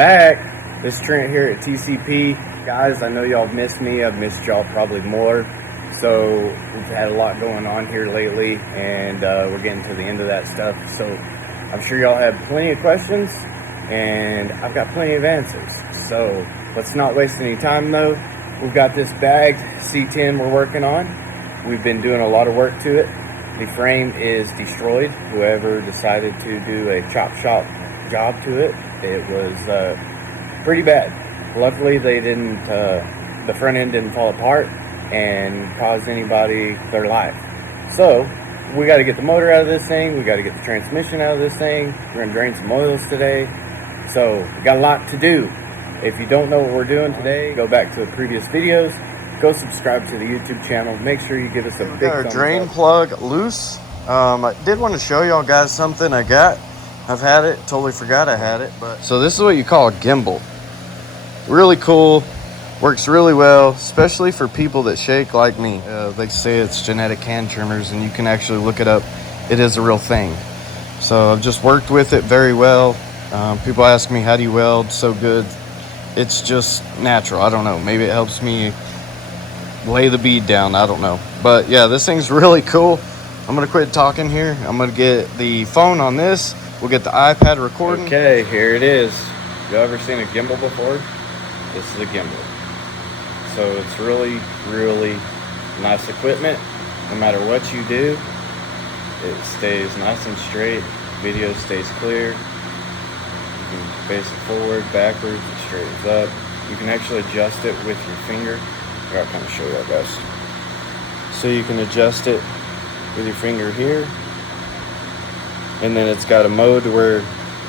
back. It's Trent here at TCP. Guys, I know y'all missed me. I've missed y'all probably more. So we've had a lot going on here lately, and we're getting to the end of that stuff. So I'm sure y'all have plenty of questions, and I've got plenty of answers. So let's not waste any time though. We've got this bagged C-10 we're working on. We've been doing a lot of work to it. The frame is destroyed. Whoever decided to do a chop shop job to it, it was pretty bad. Luckily they didn't, the front end didn't fall apart and cause anybody their life. So we got to get the motor out of this thing. We got to get the transmission out of this thing. We're gonna drain some oils today. So we got a lot to do. If you don't know what we're doing today, go back to the previous videos. Go subscribe to the YouTube channel. Make sure you give us a big thumbs up. Our drain plug loose. I did want to show y'all guys something I got. I've had it, totally forgot I had it. But so this is what you call a gimbal. Really cool, works really well, especially for people that shake like me. They say it's genetic hand tremors, and you can actually look it up. It is a real thing. So I've just worked with it very well. People ask me, how do you weld so good? It's just natural. I don't know. Maybe it helps me lay the bead down. I don't know. But yeah, this thing's really cool. I'm going to quit talking here. I'm going to get the phone on this. We'll get the iPad recording. Okay, here it is. You ever seen a gimbal before? This is a gimbal. So it's really, really nice equipment. No matter what you do, it stays nice and straight. Video stays clear. You can face it forward, backwards, it straightens up. You can actually adjust it with your finger. I gotta kind of show you guys. So you can adjust it with your finger here. And then it's got a mode where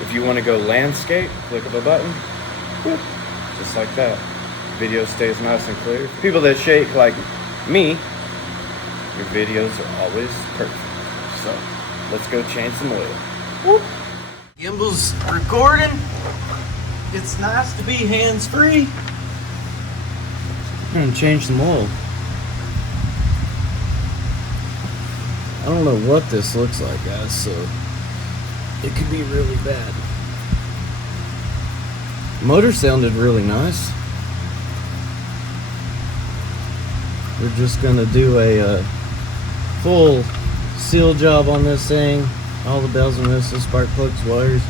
if you want to go landscape, click of a button, whoop, just like that. Video stays nice and clear. People that shake like me, your videos are always perfect. So let's go change some oil. Whoop. Gimbal's recording. It's nice to be hands-free. I'm gonna change some oil. I don't know what this looks like, guys, so it could be really bad. Motor sounded really nice. We're just gonna do a full seal job on this thing. All the bells and whistles, spark plugs, wires.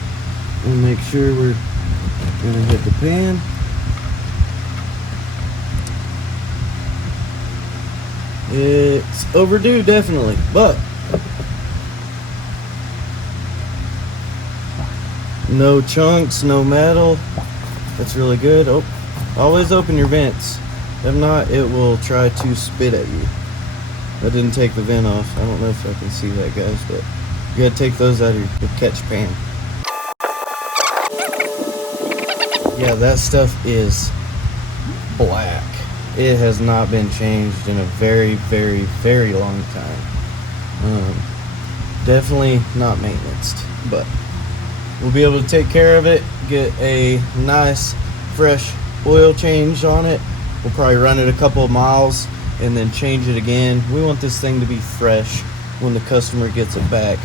We'll make sure we're gonna hit the pan. It's overdue, definitely, but no chunks, no metal. That's really good. Oh, always open your vents. If not, it will try to spit at you. I didn't take the vent off. I don't know if I can see that, guys, but you gotta take those out of your catch pan. Yeah, that stuff is black. It has not been changed in a very, very, very long time. Definitely not maintenance, but we'll be able to take care of it, get a nice fresh oil change on it. We'll probably run it a couple of miles and then change it again. We want this thing to be fresh when the customer gets it back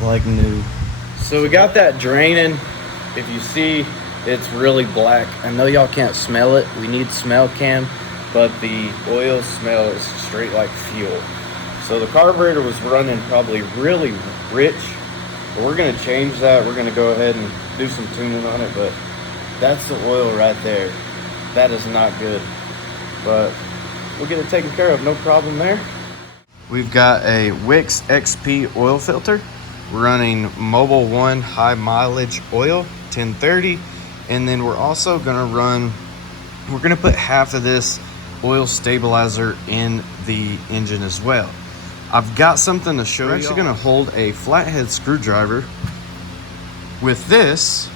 like new. So we got that draining. If you see, it's really black. I know y'all can't smell it. We need smell cam, but the oil smell is straight like fuel. So the carburetor was running probably really rich. But we're gonna change that. We're gonna go ahead and do some tuning on it, but that's the oil right there. That is not good, but we'll get it taken care of, no problem there. We've got a Wix XP oil filter. We're running Mobil 1 high mileage oil, 1030. And then we're also gonna we're gonna put half of this oil stabilizer in the engine as well. I've got something to show you. We're actually gonna hold a flathead screwdriver with this,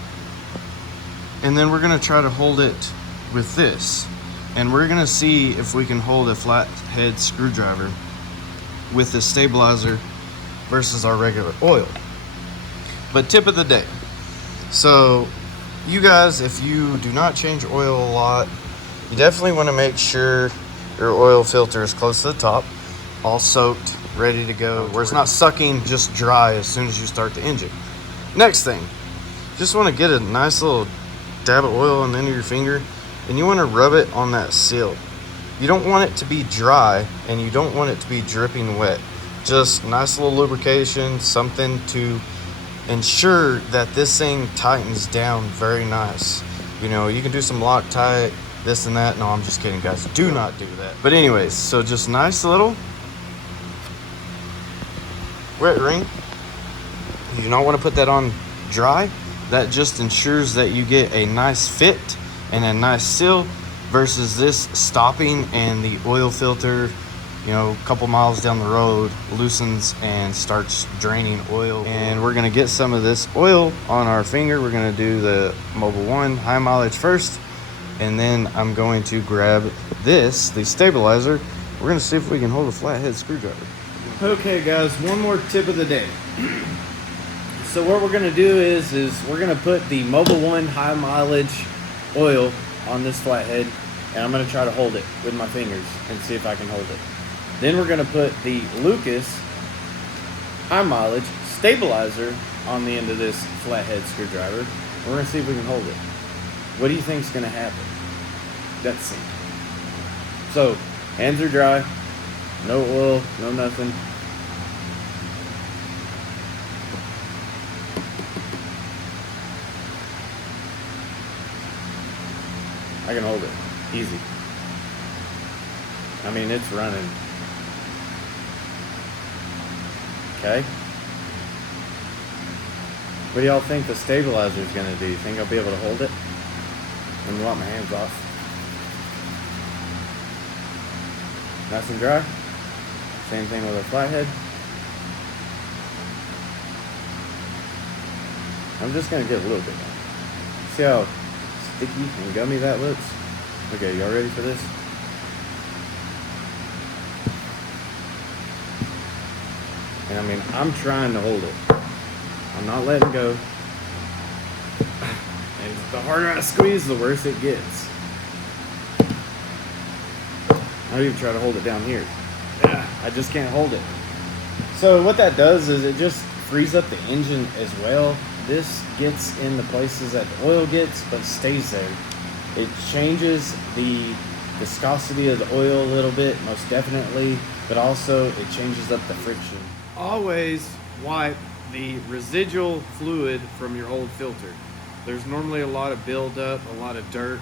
and then we're gonna try to hold it with this. And we're gonna see if we can hold a flathead screwdriver with the stabilizer versus our regular oil. But tip of the day. So you guys, if you do not change oil a lot, you definitely want to make sure your oil filter is close to the top, all soaked, ready to go, where it's not sucking just dry as soon as you start the engine. Next thing, just want to get a nice little dab of oil on the end of your finger, and you want to rub it on that seal. You don't want it to be dry, and you don't want it to be dripping wet. Just nice little lubrication, something to ensure that this thing tightens down very nice. You know, you can do some Loctite, this and that. No, I'm just kidding, guys. Do not do that. But anyways, so just nice little wet ring. You do not want to put that on dry. That just ensures that you get a nice fit and a nice seal versus this stopping and the oil filter, you know, a couple miles down the road loosens and starts draining oil. And we're gonna get some of this oil on our finger. We're gonna do the Mobil 1 high mileage first, and then I'm going to grab this, the stabilizer. We're gonna see if we can hold a flathead screwdriver. Okay guys, one more tip of the day. So what we're gonna do is we're gonna put the Mobil 1 high mileage oil on this flathead, and I'm gonna try to hold it with my fingers and see if I can hold it. Then we're gonna put the Lucas high mileage stabilizer on the end of this flathead screwdriver. We're gonna see if we can hold it. What do you think's gonna happen? Let's see. So, hands are dry, no oil, no nothing. I can hold it, easy. I mean, it's running. Okay. What do y'all think the stabilizer is gonna do? You think I'll be able to hold it? Let me wipe my hands off. Nice and dry. Same thing with a flathead. I'm just gonna get a little bit more. See how sticky and gummy that looks? Okay, y'all ready for this? And I mean, I'm trying to hold it. I'm not letting go. And the harder I squeeze, the worse it gets. I'll even try to hold it down here. I just can't hold it. So what that does is it just frees up the engine as well. This gets in the places that the oil gets, but stays there. It changes the viscosity of the oil a little bit, most definitely, but also it changes up the friction. Always wipe the residual fluid from your old filter. There's normally a lot of buildup, a lot of dirt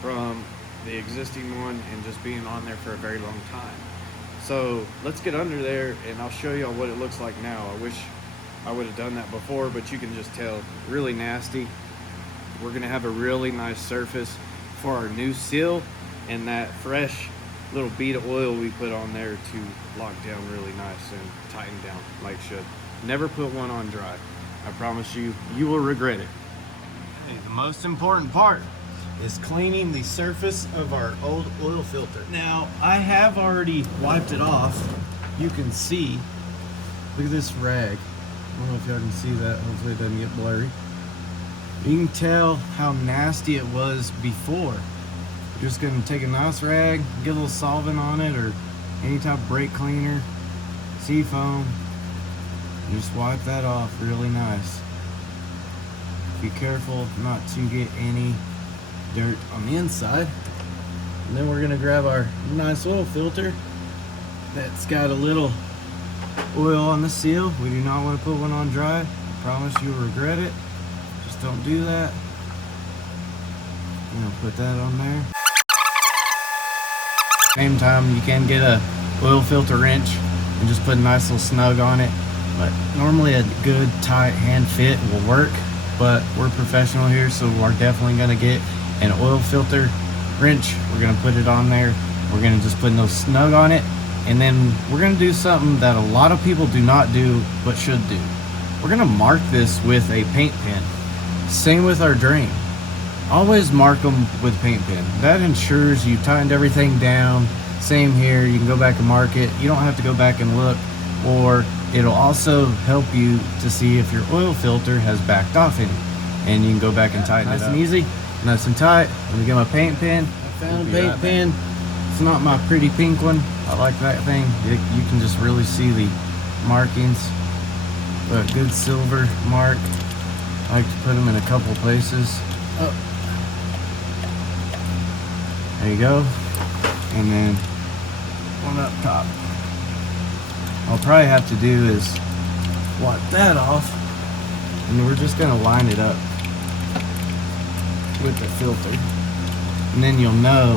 from the existing one and just being on there for a very long time. So let's get under there and I'll show y'all what it looks like now. I wish I would have done that before, but you can just tell, really nasty. We're gonna have a really nice surface for our new seal and that fresh little bead of oil we put on there to lock down really nice and tighten down like it should. Never put one on dry. I promise you, you will regret it. Okay, the most important part is cleaning the surface of our old oil filter. Now, I have already wiped it off. You can see, look at this rag. I don't know if y'all can see that. Hopefully it doesn't get blurry. You can tell how nasty it was before. Just gonna take a nice rag, get a little solvent on it or any type of brake cleaner, sea foam, and just wipe that off really nice. Be careful not to get any dirt on the inside. And then we're gonna grab our nice oil filter that's got a little oil on the seal. We do not want to put one on dry. I promise you'll regret it. Just don't do that. I'm gonna put that on there. Same time, you can get a oil filter wrench and just put a nice little snug on it. But normally a good tight hand fit will work. But we're professional here, so we're definitely gonna get an oil filter wrench. We're gonna put it on there. We're gonna just put no snug on it. And then we're gonna do something that a lot of people do not do, but should do. We're gonna mark this with a paint pen. Same with our drain. Always mark them with a paint pen. That ensures you tightened everything down. Same here, you can go back and mark it. You don't have to go back and look, or it'll also help you to see if your oil filter has backed off any. And you can go back and tighten it up. Nice and easy, nice and tight. Let me get my paint pen. I found a paint pen. It's not my pretty pink one. I like that thing. You can just really see the markings. A good silver mark. I like to put them in a couple places. Oh, There you go. And then one up top. I'll probably have to do is wipe that off, and we're just gonna line it up with the filter, and then you'll know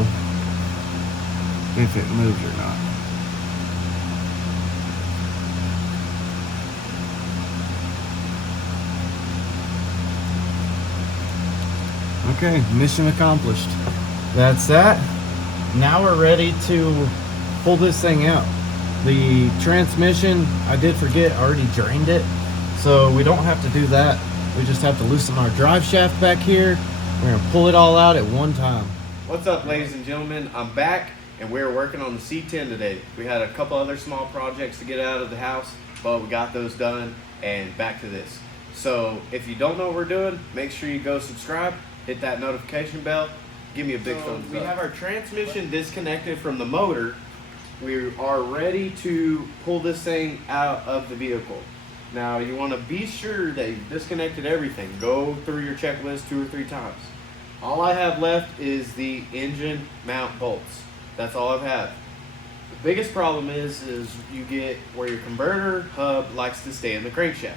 if it moved or not. Okay, mission accomplished. That's that. Now we're ready to pull this thing out. The transmission, I did forget, I already drained it, so we don't have to do that. We just have to loosen our drive shaft back here. We're gonna pull it all out at one time. What's up, ladies and gentlemen? I'm back, and we're working on the C-10 today. We had a couple other small projects to get out of the house, but we got those done, and back to this. So if you don't know what we're doing, make sure you go subscribe, hit that notification bell, give me a big thumbs up. We have our transmission disconnected from the motor. We are ready to pull this thing out of the vehicle. Now you want to be sure that you've disconnected everything. Go through your checklist 2 or 3 times. All I have left is the engine mount bolts. That's all I've had. The biggest problem is you get where your converter hub likes to stay in the crankshaft.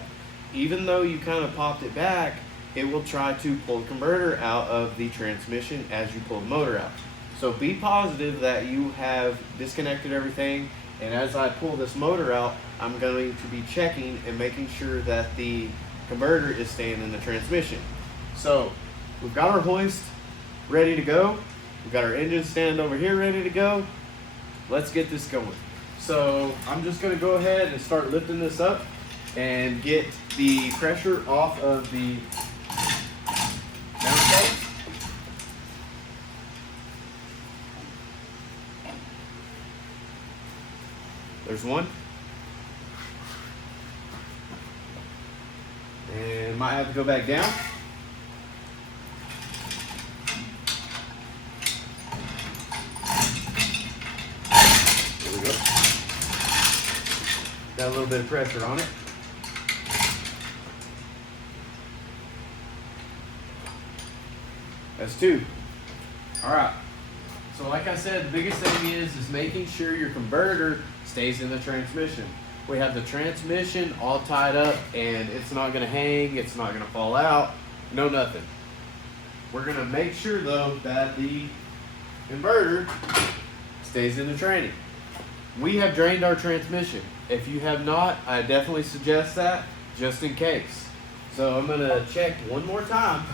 Even though you kind of popped it back, it will try to pull the converter out of the transmission as you pull the motor out. So be positive that you have disconnected everything, and as I pull this motor out, I'm going to be checking and making sure that the converter is staying in the transmission. So we've got our hoist ready to go. We've got our engine stand over here ready to go. Let's get this going. So I'm just gonna go ahead and start lifting this up and get the pressure off of the mount plate. There's one. And might have to go back down. There we go. Got a little bit of pressure on it. That's 2. All right. So like I said, the biggest thing is making sure your converter stays in the transmission. We have the transmission all tied up, and it's not gonna hang, it's not gonna fall out, no nothing. We're gonna make sure though that the converter stays in the tranny. We have drained our transmission. If you have not, I definitely suggest that just in case. So I'm gonna check one more time.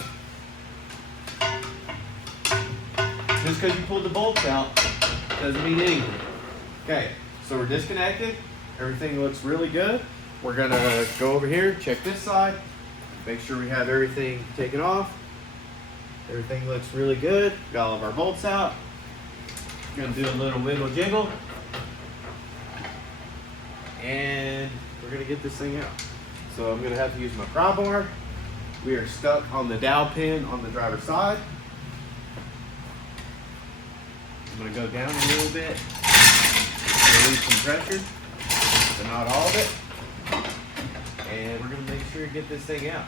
Just because you pulled the bolts out doesn't mean anything. Okay, so we're disconnected. Everything looks really good. We're gonna go over here, check this side, make sure we have everything taken off. Everything looks really good. Got all of our bolts out. Gonna do a little wiggle jiggle. And we're gonna get this thing out. So I'm gonna have to use my pry bar. We are stuck on the dowel pin on the driver's side. I'm gonna go down a little bit, release some pressure, but not all of it. And we're gonna make sure to get this thing out.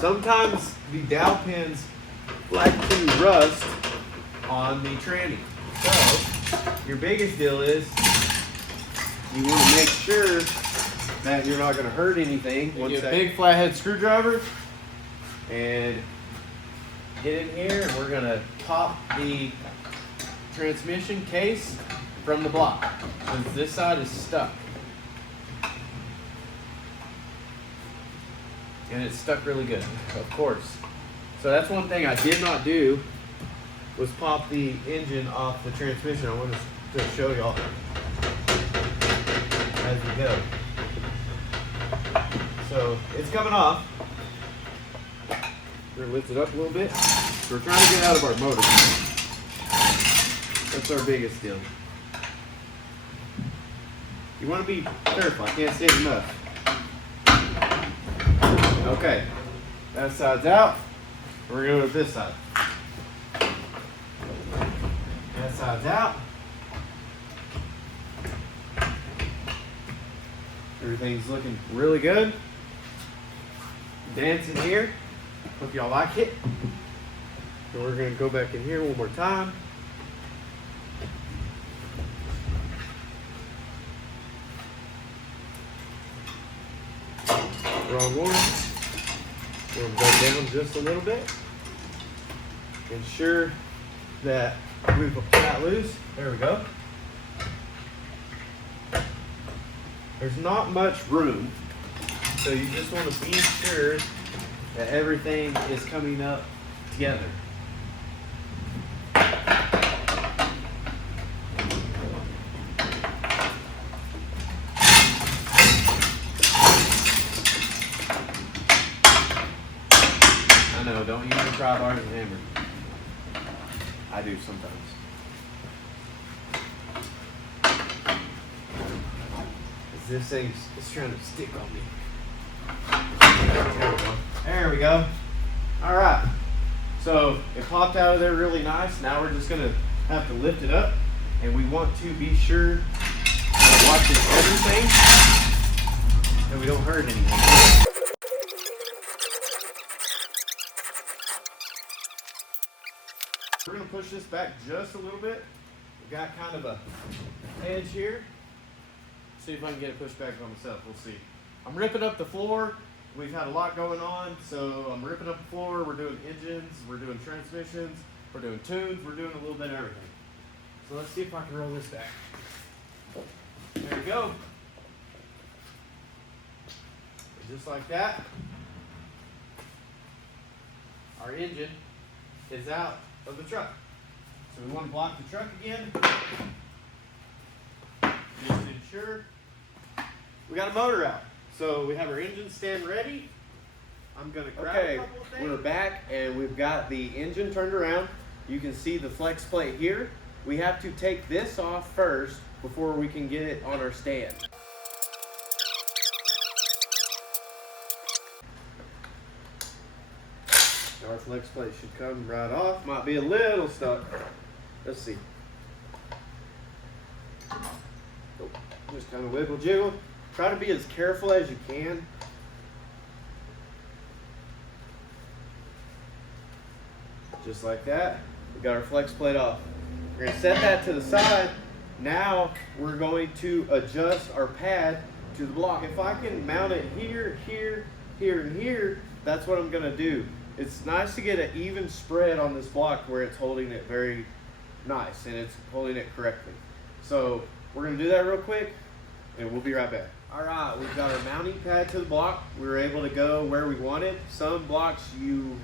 Sometimes the dowel pins like to rust on the tranny. So your biggest deal is you want to make sure that you're not going to hurt anything. Get a big flathead screwdriver and get in here, and we're going to pop the transmission case from the block, since this side is stuck. And it's stuck really good, of course. So that's one thing I did not do, was pop the engine off the transmission. I wanted to show y'all as we go. So it's coming off. We're gonna lift it up a little bit. So we're trying to get out of our motor. That's our biggest deal. You want to be careful. I can't say it enough. Okay, that side's out. We're going to go to this side. That side's out. Everything's looking really good. Dancing here. Hope y'all like it. And we're gonna go back in here one more time. Wrong one. We're gonna go down just a little bit. Ensure that we've got loose. There we go. There's not much room, so you just want to be sure that everything is coming up together. I know, don't use a pry bar and hammer. I do sometimes. This thing's trying to stick on me. There we go. There we go. All right. So it popped out of there really nice. Now we're just gonna have to lift it up, and we want to be sure we're watching everything that we don't hurt anything. We're gonna push this back just a little bit. We've got kind of a edge here. See if I can get it pushed back on myself. We'll see. I'm ripping up the floor. We've had a lot going on, so I'm ripping up the floor. We're doing engines, we're doing transmissions, we're doing tunes, we're doing a little bit of everything. So let's see if I can roll this back. There we go. And just like that, our engine is out of the truck. So we want to block the truck again. Just to ensure we got a motor out. So we have our engine stand ready. I'm gonna grab a couple of things. We're back and we've got the engine turned around. You can see the flex plate here. We have to take this off first before we can get it on our stand. Our flex plate should come right off. Might be a little stuck. Let's see. Just kind of wiggle jiggle. Try to be as careful as you can. Just like that. We got our flex plate off. We're going to set that to the side. Now we're going to adjust our pad to the block. If I can mount it here, here, here, and here, that's what I'm going to do. It's nice to get an even spread on this block where it's holding it very nice and it's holding it correctly. So we're going to do that real quick and we'll be right back. All right, we've got our mounting pad to the block. We were able to go where we wanted. Some blocks you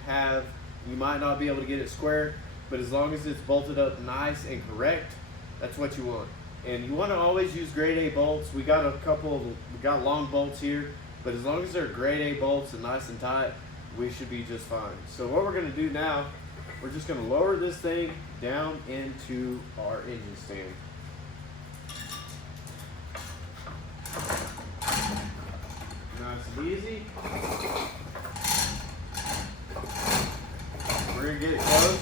might not be able to get it square, but as long as it's bolted up nice and correct, that's what you want. And you want to always use grade A bolts. We got long bolts here, but as long as they're grade A bolts and nice and tight, we should be just fine. So what we're going to do now, we're just going to lower this thing down into our engine stand. Nice and easy. We're going to get it close,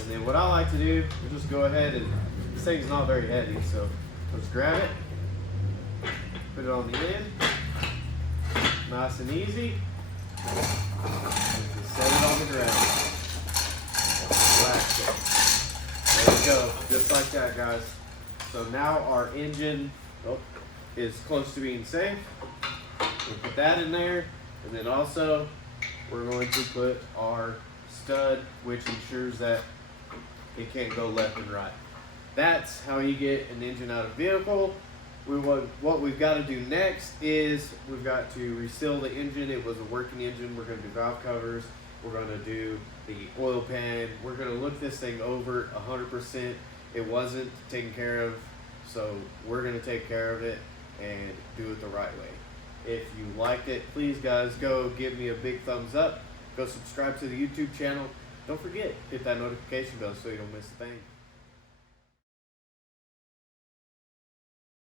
and then what I like to do is just go ahead and, this thing's not very heavy, so let's grab it, put it on the end, nice and easy. Just set it on the ground. Relax it. There we go, just like that, guys. So now our engine is close to being safe. We'll put that in there, and then also we're going to put our stud, which ensures that it can't go left and right. That's how you get an engine out of a vehicle. What we've got to do next is we've got to reseal the engine. It was a working engine. We're going to do valve covers. We're going to do the oil pan. We're going to look this thing over 100%. It wasn't taken care of, so we're going to take care of it and do it the right way. If you liked it, please guys, go give me a big thumbs up. Go subscribe to the YouTube channel. Don't forget, hit that notification bell so you don't miss a thing.